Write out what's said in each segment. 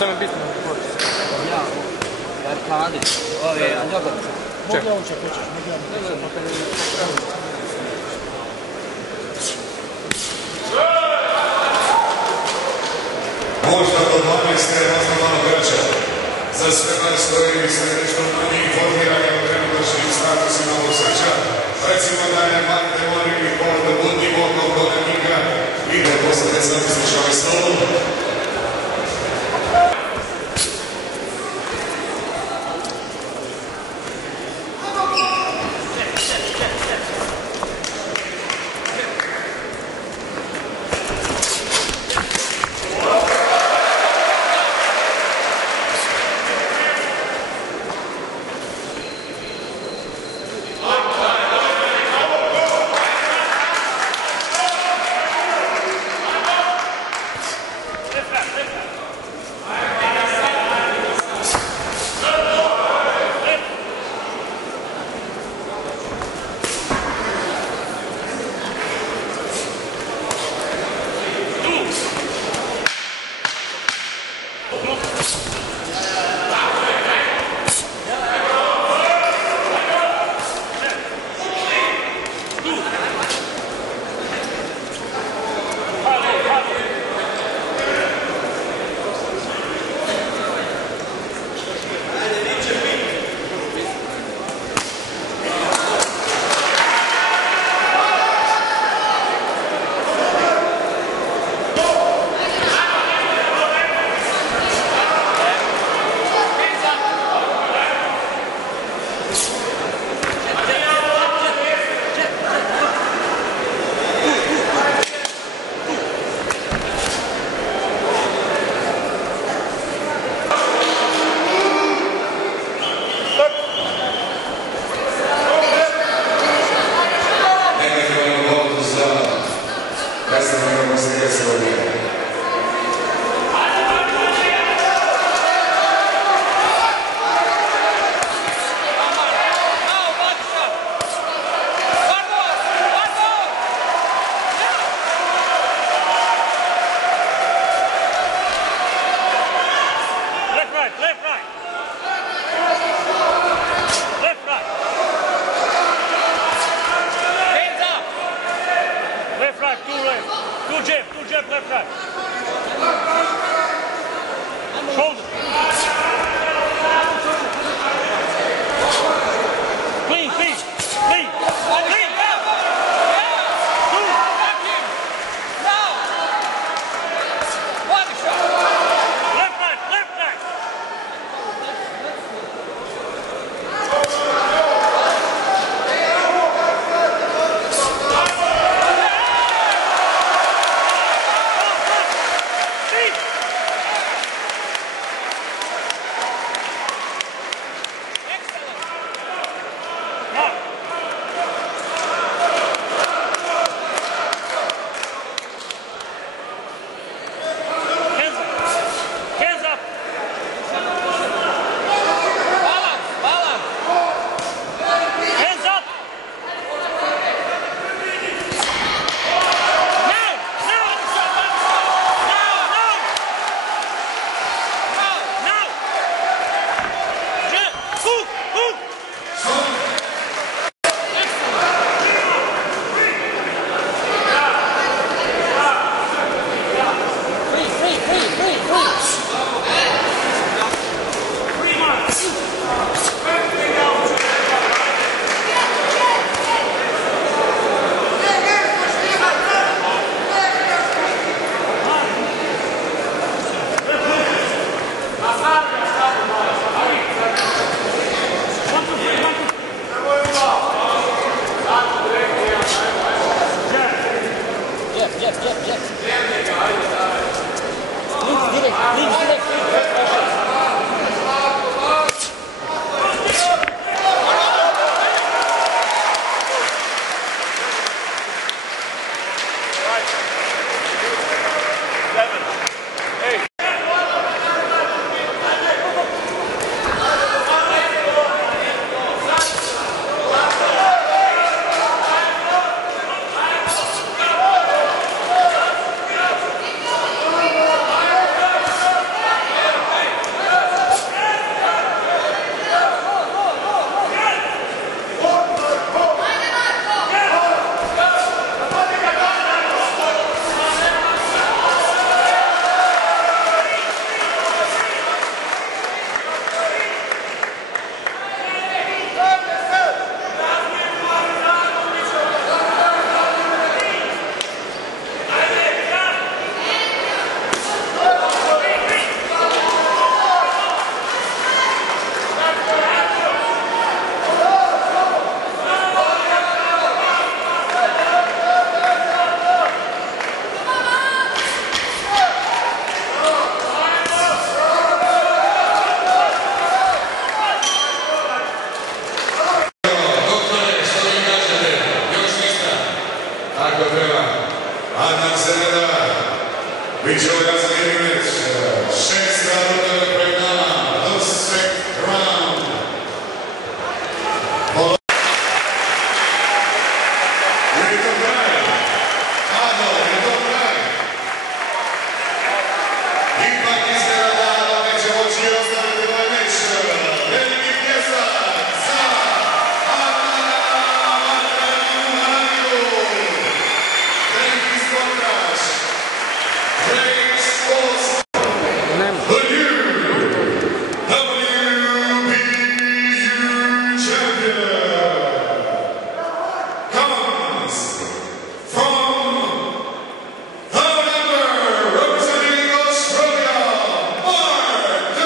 Samo je bitno. Ja, Arkadi. Ove, Ljogovica. Ček. Mogu će počeš, Možda do 12. možda malo kraća. Za sve nas stoji sve nešto manje informiranja o trenutačnim statusima vozača. Recimo da je Mark Demori i Paul de Bundi oko Kodanika i da poslije sami slušali stolu. Biće ovaj zanimljiv meč. 6 radova pred nama. The second round. Je li to kraj? Ado, je li to kraj? Ipak izgleda da neće moći ostaviti ovaj meč. Veliki pljesak za Adana Matranu. Veliki sportaš. Great sports. The new WBU champion comes from Hanover, representing Australia, Mark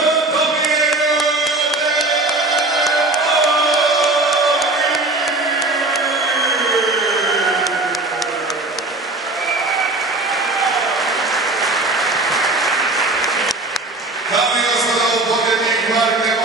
Dami i gospodo, pobjednik Mark